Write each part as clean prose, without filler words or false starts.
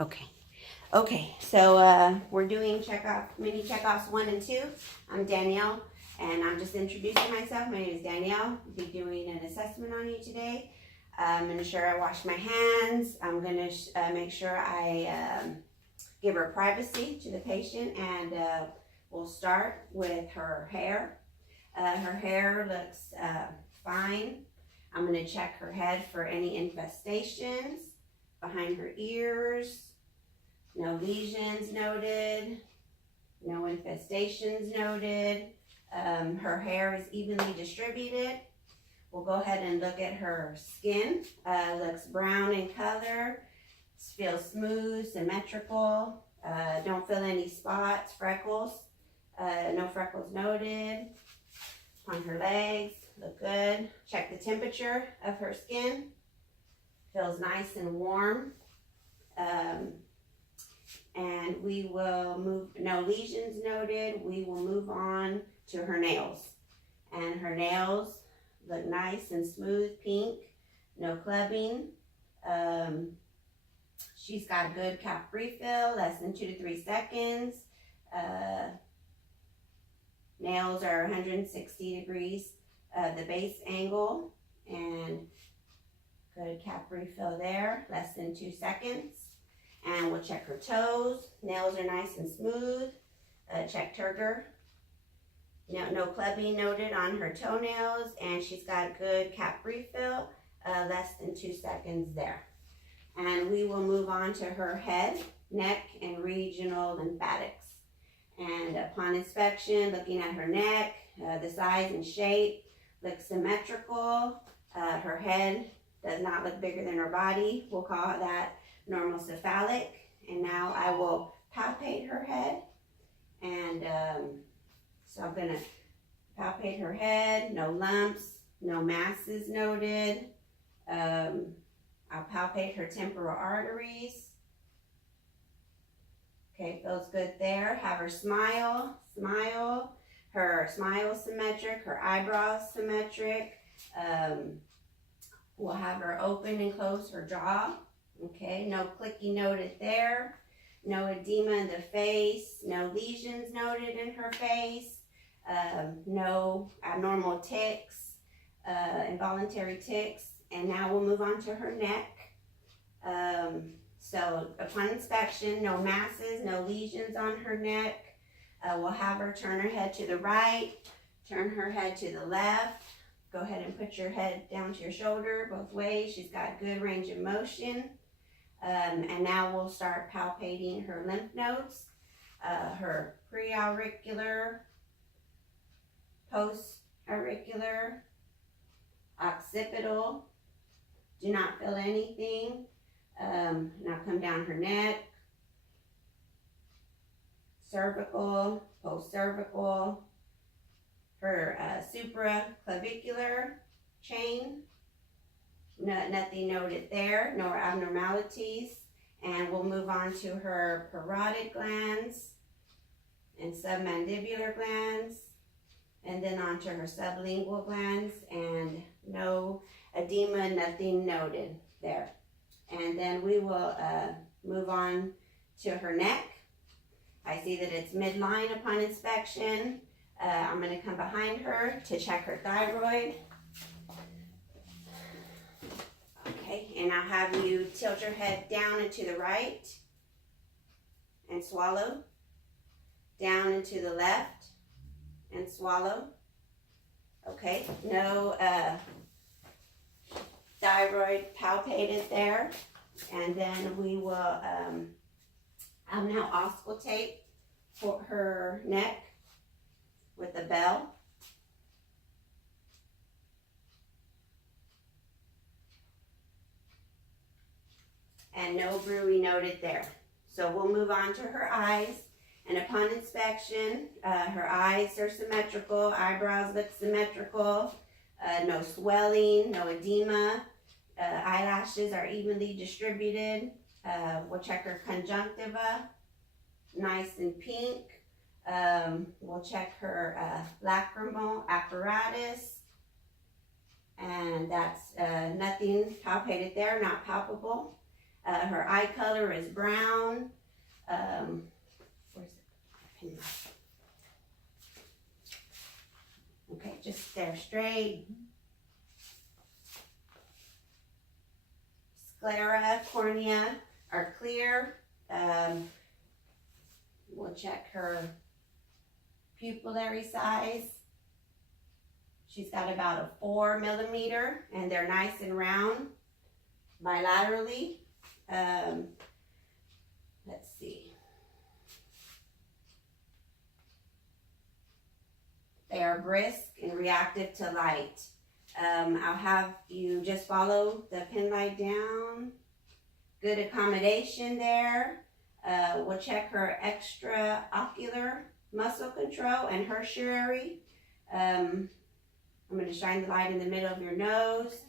Okay, so we're doing mini checkoffs 1 and 2. I'm Danielle, and I'm just introducing myself. My name is Danielle. I'll be doing an assessment on you today. I'm going to ensure I wash my hands. I'm going to make sure I give her privacy to the patient, and we'll start with her hair. Her hair looks fine. I'm going to check her head for any infestations behind her ears. No lesions noted, no infestations noted. Her hair is evenly distributed. We'll go ahead and look at her skin. Looks brown in color, feels smooth, symmetrical. Don't feel any spots, freckles. No freckles noted. On her legs, look good. Check the temperature of her skin. Feels nice and warm. And we will move, no lesions noted. We will move on to her nails. And her nails look nice and smooth, pink, no clubbing. She's got good cap refill, less than 2 to 3 seconds. Nails are 160 degrees, the base angle, and good cap refill there, less than 2 seconds. And we'll check her toes. Nails are nice and smooth. Check turgor. No clubbing noted on her toenails, and she's got good cap refill, less than 2 seconds there. And we will move on to her head, neck, and regional lymphatics. And upon inspection, looking at her neck, the size and shape looks symmetrical. Her head does not look bigger than her body. We'll call that normal cephalic. And now I will palpate her head. And so I'm going to palpate her head. No lumps, no masses noted. I'll palpate her temporal arteries. Okay, feels good there. Have her smile. Her smile symmetric, her eyebrows symmetric. We'll have her open and close her jaw. Okay, no clicking noted there. No edema in the face. No lesions noted in her face. No abnormal tics, involuntary tics. And now we'll move on to her neck. So upon inspection, no masses, no lesions on her neck. We'll have her turn her head to the right, turn her head to the left. Go ahead and put your head down to your shoulder both ways. She's got good range of motion. And now we'll start palpating her lymph nodes, her pre-auricular, post-auricular, occipital. Do not feel anything. Now come down her neck, cervical, post-cervical, her supraclavicular chain. Nothing noted there, no abnormalities. And we'll move on to her parotid glands and submandibular glands, and then on to her sublingual glands, and no edema, nothing noted there. And then we will move on to her neck. I see that it's midline upon inspection. I'm going to come behind her to check her thyroid. Okay, and I'll have you tilt your head down and to the right and swallow. Down and to the left and swallow. Okay, no thyroid palpated there. And then we will I'll now auscultate for her neck with a bell. And no bruit noted there. So we'll move on to her eyes. And upon inspection, her eyes are symmetrical, eyebrows look symmetrical, no swelling, no edema, eyelashes are evenly distributed. We'll check her conjunctiva, nice and pink. We'll check her lacrimal apparatus, and that's nothing palpated there, not palpable. Her eye color is brown. Where's it? Okay, just stare straight. Sclera, cornea are clear. We'll check her pupillary size. She's got about a 4 millimeter, and they're nice and round bilaterally. Let's see. They are brisk and reactive to light. I'll have you just follow the pen light down. Good accommodation there. We'll check her extraocular muscle control and tertiary. I'm going to shine the light in the middle of your nose.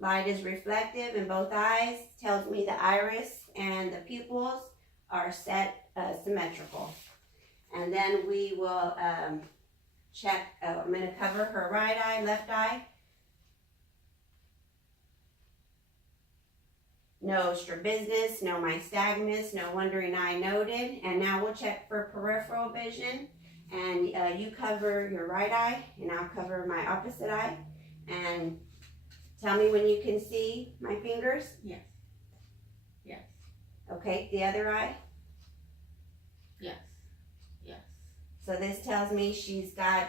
Light is reflective in both eyes. Tells me the iris and the pupils are set symmetrical. And then we will check. I'm going to cover her right eye, left eye. No strabismus, no nystagmus, no wandering eye noted. And now we'll check for peripheral vision. And you cover your right eye, and I'll cover my opposite eye. And tell me when you can see my fingers. Yes. Yes. Okay, the other eye. Yes. Yes. So this tells me she's got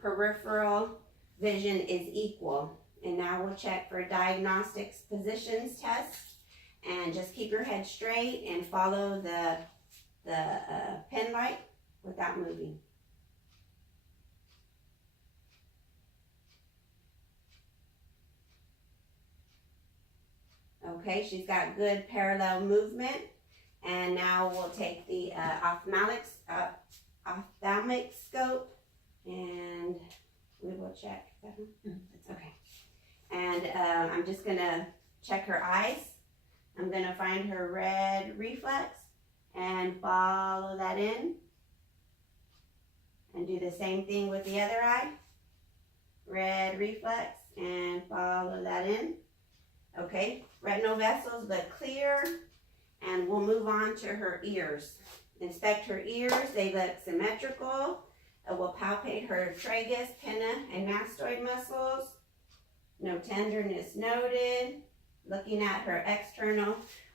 peripheral vision is equal. And now we'll check for diagnostics positions test. And just keep your head straight and follow the pen light without moving. Okay, she's got good parallel movement. And now we'll take the ophthalmic scope, and we will check. Okay. And I'm just gonna check her eyes. I'm gonna find her red reflex and follow that in. And do the same thing with the other eye. Red reflex and follow that in. Okay, retinal vessels look clear. And we'll move on to her ears. Inspect her ears, they look symmetrical. We'll palpate her tragus, pinna, and mastoid muscles. No tenderness noted. Looking at her external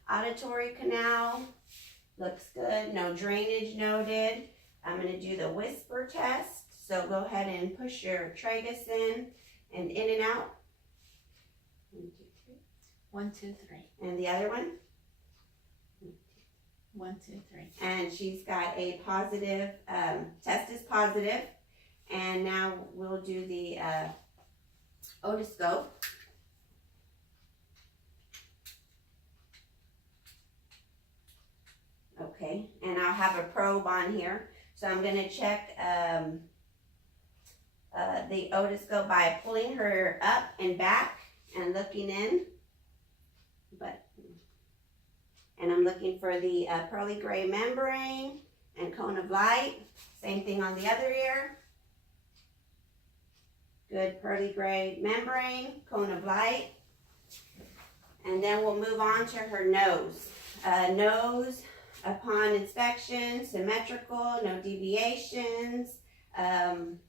auditory canal. Looks good. No drainage noted. I'm going to do the whisper test. So go ahead and push your tragus in and out. 1, 2, 3. And the other one. 1, 2, 3. And she's got a positive, test is positive. And now we'll do the otoscope. Okay, and I'll have a probe on here. So I'm going to check the otoscope by pulling her up and back and looking in. And I'm looking for the pearly gray membrane and cone of light. Same thing on the other ear. Good pearly gray membrane, cone of light. And then we'll move on to her nose. Nose, upon inspection, symmetrical, no deviations. Let's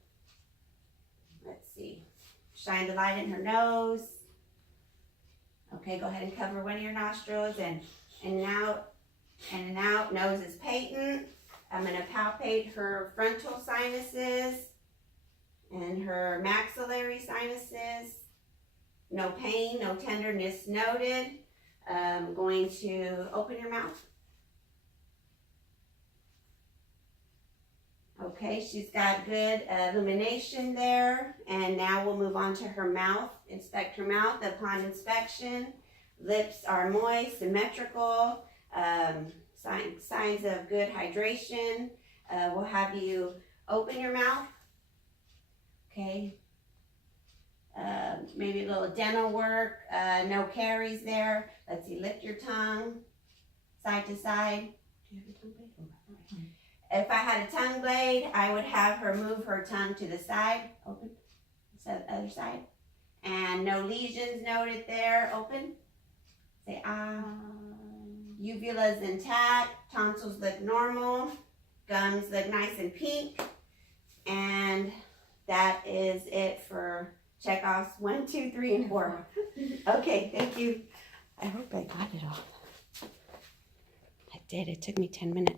see. Shine the light in her nose. Okay, go ahead and cover one of your nostrils and out, in and out. Nose is patent. I'm going to palpate her frontal sinuses and her maxillary sinuses. No pain, no tenderness noted. I'm going to open your mouth. Okay, she's got good illumination there. And now we'll move on to her mouth. Inspect her mouth upon inspection. Lips are moist, symmetrical, signs of good hydration. We'll have you open your mouth. Okay. Maybe a little dental work, no caries there. Let's see, lift your tongue side to side. Do you have a tongue blade? If I had a tongue blade, I would have her move her tongue to the side, open, so the other side. And no lesions noted there, open. Say ah. uvula's intact, tonsils look normal, gums look nice and pink, and that is it for checkoffs 1, 2, 3, and 4. Okay, thank you. I hope I got it all. I did. It took me 10 minutes.